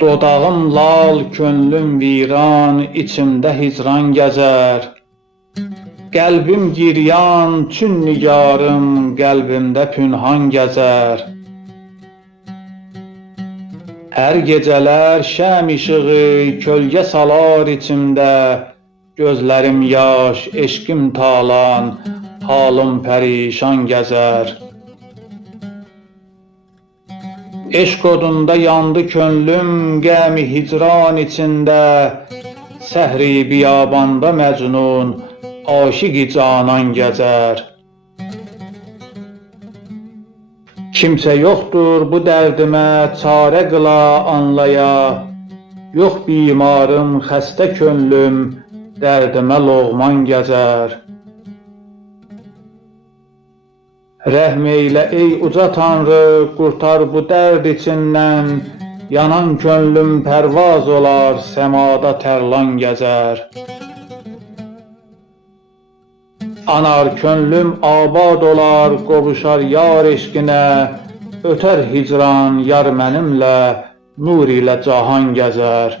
Dodağım lal, könlüm viran, içimdə hicran gəzər. Qəlbim giryan, çün nigarım, qəlbimdə pünhan gəzər. Hər gecələr şəm işığı kölgə salar içimdə, gözlərim yaş, eşqim talan, halım pərişan gəzər. Eşq odunda yandı könlüm, qəmi hicran içində, səhri biyabanda məcnun, aşiqi canan gəzər. Kimsə yoxdur bu dərdimə çarə qıla, anlaya, yox bimarım, xəstə könlüm, dərdimə loğman gəzər. Rəhm eylə ey uca Tanrı, qurtar bu dərd içindən, yanan könlüm pərvaz olar, səmada tərlan gəzər. Anar könlüm abad olar, qovuşar yar eşqinə, ötər hicran yar mənimlə, nur ilə cahan gəzər.